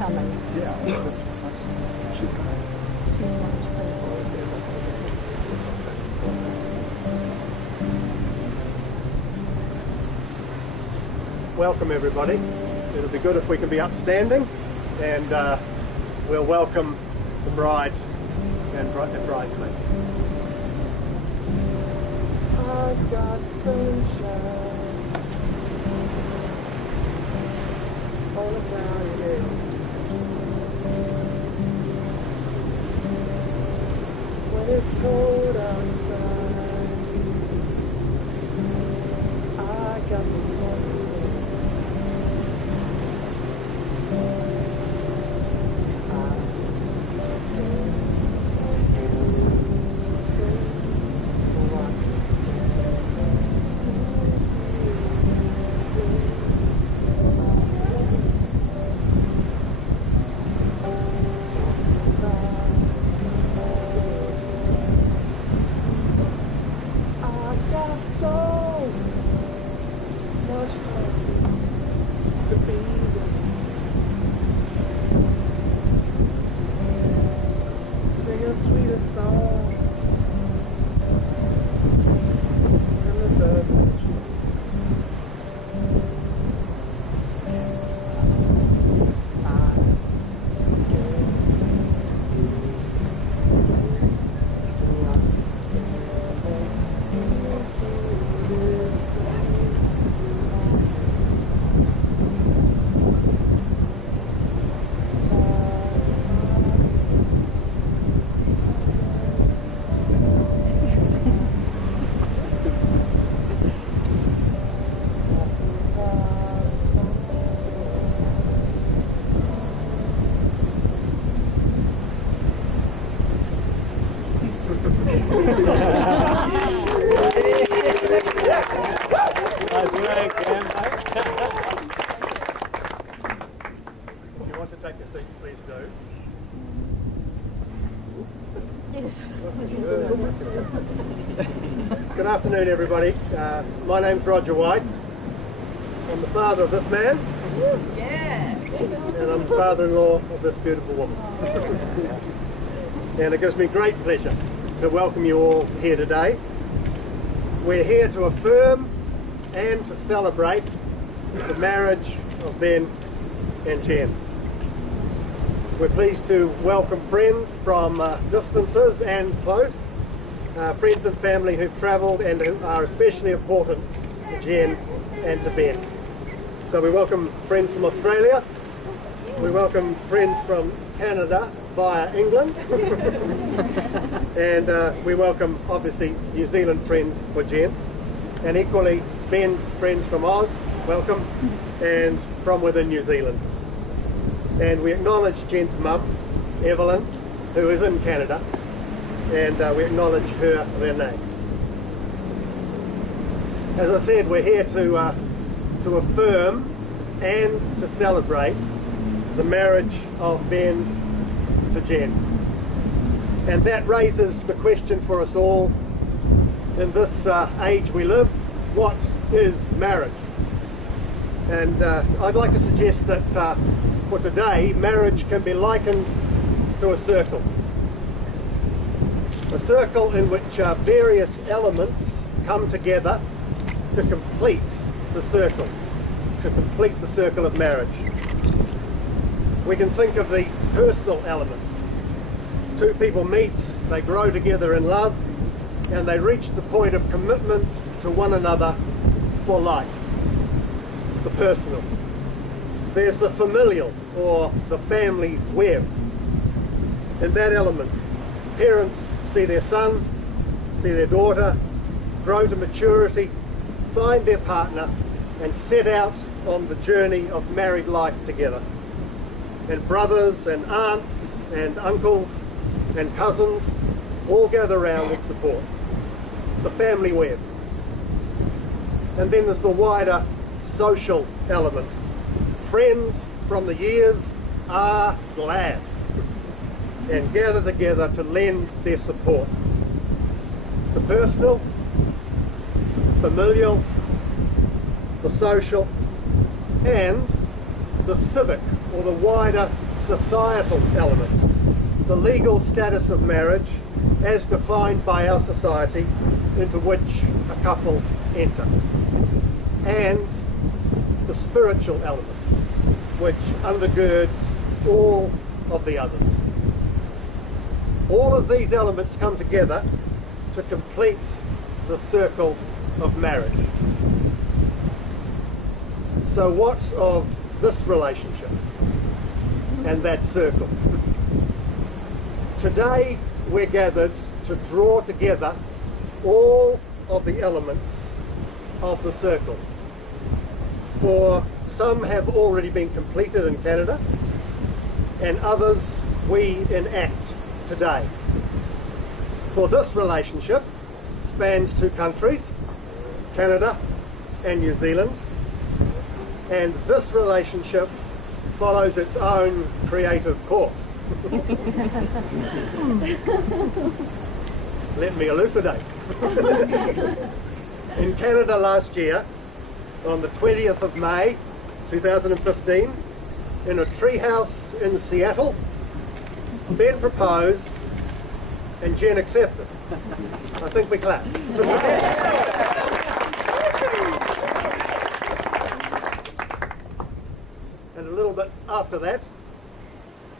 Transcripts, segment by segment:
coming. Welcome everybody. It'll be good if we can be upstanding, and we'll welcome the bride and bridesmaids. I got sunshine all around here. When it's cold outside, I got the sun. Good afternoon, everybody. My name's Roger White. I'm the father of this man. And I'm the father-in-law of this beautiful woman. And it gives me great pleasure to welcome you all here today. We're here to affirm and to celebrate the marriage of Ben and Jen. We're pleased to welcome friends from distances and close, friends and family who've travelled and who are especially important to Jen and to Ben. So we welcome friends from Australia, we welcome friends from Canada via England, and we welcome obviously New Zealand friends for Jen, and equally Ben's friends from Oz, welcome, and from within New Zealand. And we acknowledge Jen's mum, Evelyn, who is in Canada, and we acknowledge her name. As I said, we're here to affirm and to celebrate the marriage of Ben to Jen. And that raises the question for us all in this age we live: what is marriage? And I'd like to suggest that for today, marriage can be likened to a circle. A circle in which various elements come together to complete the circle of marriage. We can think of the personal element. Two people meet, they grow together in love, and they reach the point of commitment to one another for life. The personal. There's the familial, or the family web. In that element, parents see their son, see their daughter, grow to maturity, find their partner, and set out on the journey of married life together. And brothers and aunts and uncles and cousins all gather around and support. The family web. And then there's the wider social element. Friends from the years are glad and gather together to lend their support. The personal, familial, the social, and the civic or the wider societal element, the legal status of marriage as defined by our society into which a couple enter, and the spiritual element, which undergirds all of the others. All of these elements come together to complete the circle of marriage. So what's of this relationship and that circle? Today we're gathered to draw together all of the elements of the circle. For some have already been completed in Canada, and others we enact today. For this relationship spans two countries, Canada and New Zealand, and this relationship follows its own creative course. Let me elucidate. In Canada last year, on the 20th of May 2015, in a treehouse in Seattle, Ben proposed and Jen accepted. I think we clap. And a little bit after that,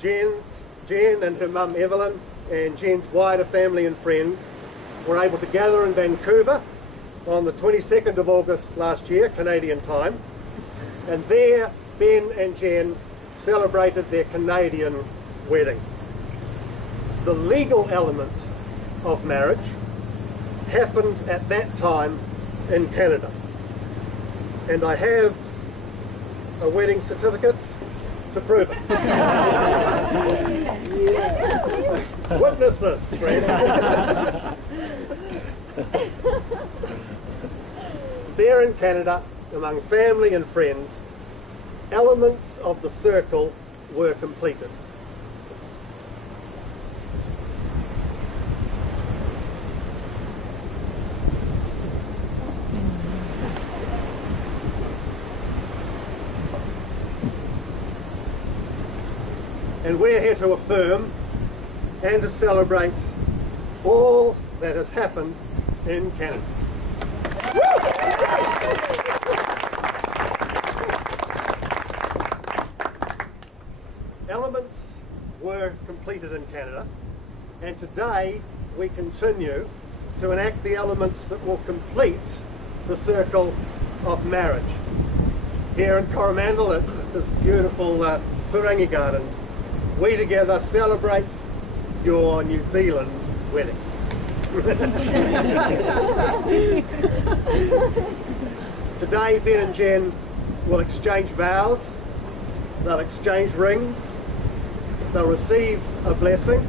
Jen and her mum Evelyn and Jen's wider family and friends were able to gather in Vancouver on the 22nd of August last year, Canadian time, and there Ben and Jen celebrated their Canadian wedding. The legal element of marriage happened at that time in Canada, and I have a wedding certificate to prove it. Witness this, friend. There in Canada, among family and friends, elements of the circle were completed. And we're here to affirm and to celebrate all that has happened in Canada. Elements were completed in Canada, and today we continue to enact the elements that will complete the circle of marriage. Here in Coromandel at this beautiful Purangi Gardens, we together celebrate your New Zealand wedding. Today Ben and Jen will exchange vows, they'll exchange rings, they'll receive a blessing,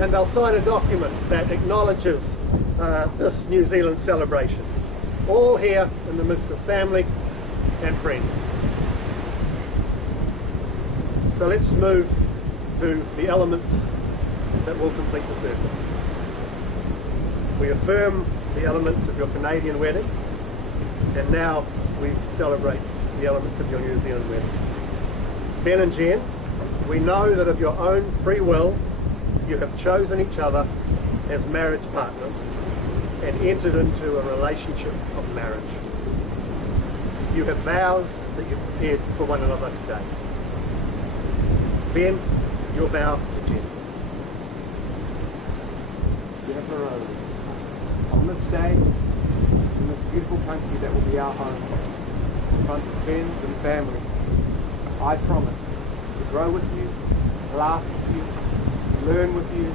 and they'll sign a document that acknowledges this New Zealand celebration, all here in the midst of family and friends. So let's move to the elements that will complete the circle. We affirm the elements of your Canadian wedding, and now we celebrate the elements of your New Zealand wedding. Ben and Jen, we know that of your own free will, you have chosen each other as marriage partners and entered into a relationship of marriage. You have vows that you've prepared for one another today. Ben, your vow to Jen. Jennifer, on this day, in this beautiful country that will be our home, in front of friends and family, I promise to grow with you, laugh with you, learn with you,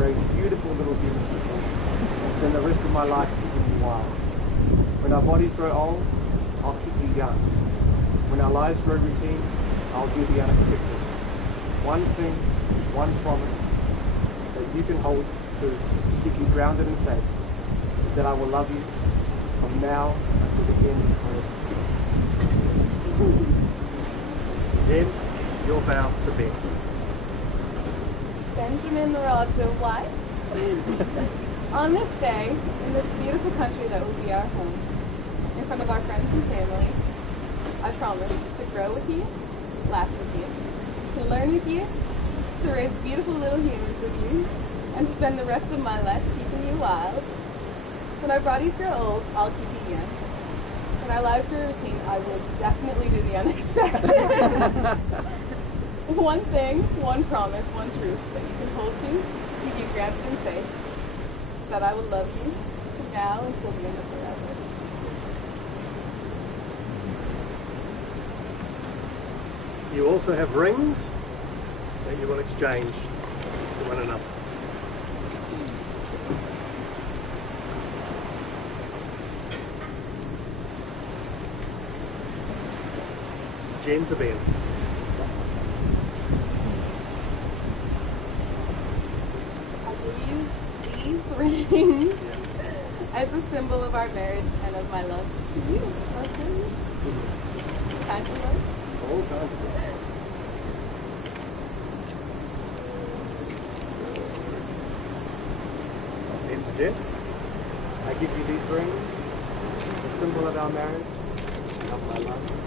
raise beautiful little humans with you, and spend the rest of my life keeping you wild. When our bodies grow old, I'll keep you young. When our lives grow routine, I'll do the unexpected. One thing, one promise that you can hold to keep you grounded and safe is that I will love you from now until the end of forever. Jen, your vow to Ben. Benjamin Roger White. On this day, in this beautiful country that will be our home, in front of our friends and family, I promise to grow with you, laugh with you, to learn with you, to raise beautiful little humans with you, and spend the rest of my life keeping you wild. When our bodies grow old, I'll keep you young. When our lives grow routine, I will definitely do the unexpected. One thing, one promise, one truth that you can hold to, keep you grounded in faith, that I will love you from now until the end of forever. You also have rings that you will exchange to one another. Jen to Ben. I give you these rings as a symbol of our marriage and of my love to you, husband. Kind of love. All kinds of things. Ben to Jen. I give you these rings, a symbol of our marriage and of my love to you.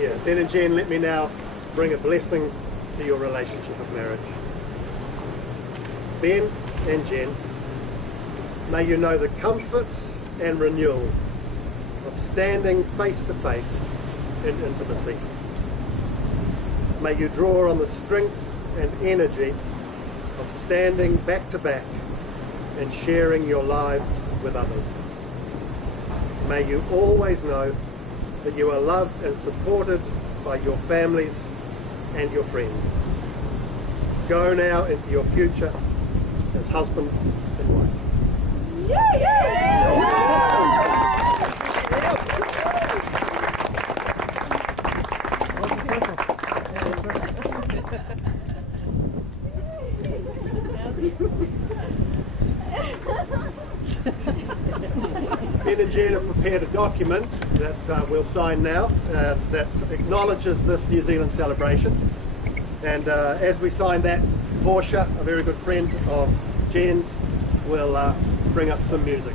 Yeah, Ben and Jen, let me now bring a blessing to your relationship of marriage. Ben and Jen, may you know the comfort and renewal of standing face to face in intimacy. May you draw on the strength and energy of standing back to back and sharing your lives with others. May you always know that you are loved and supported by your families and your friends. Go now into your future as husband and wife. Ben and Jen have prepared a document that we'll sign now that acknowledges this New Zealand celebration. And as we sign that, Portia, a very good friend of Jen's, will bring us some music.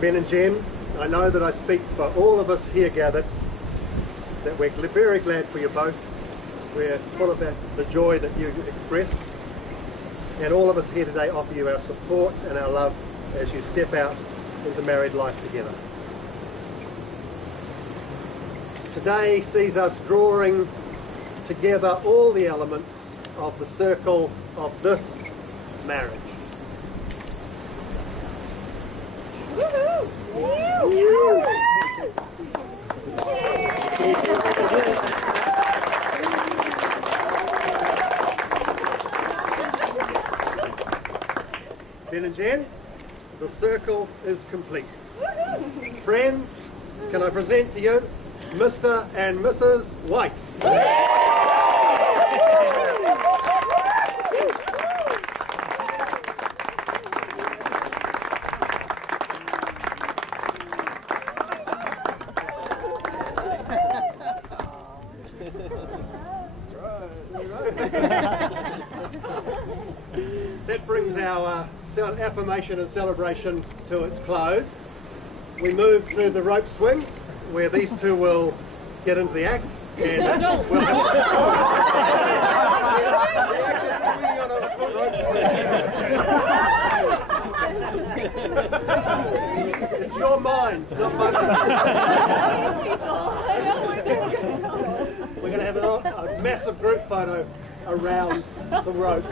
Ben and Jen, I know that I speak for all of us here gathered, that we're very glad for you both. We're full of the joy that you express. And all of us here today offer you our support and our love as you step out into married life together. Today sees us drawing together all the elements of the circle of this marriage. Ben and Jen, the circle is complete. Friends, can I present to you Mr. and Mrs. White? That brings our affirmation and celebration to its close. We move to the rope swing, where these two will get into the act, and we'll It's your mind, not mine. We're going to have a massive group photo around the rope.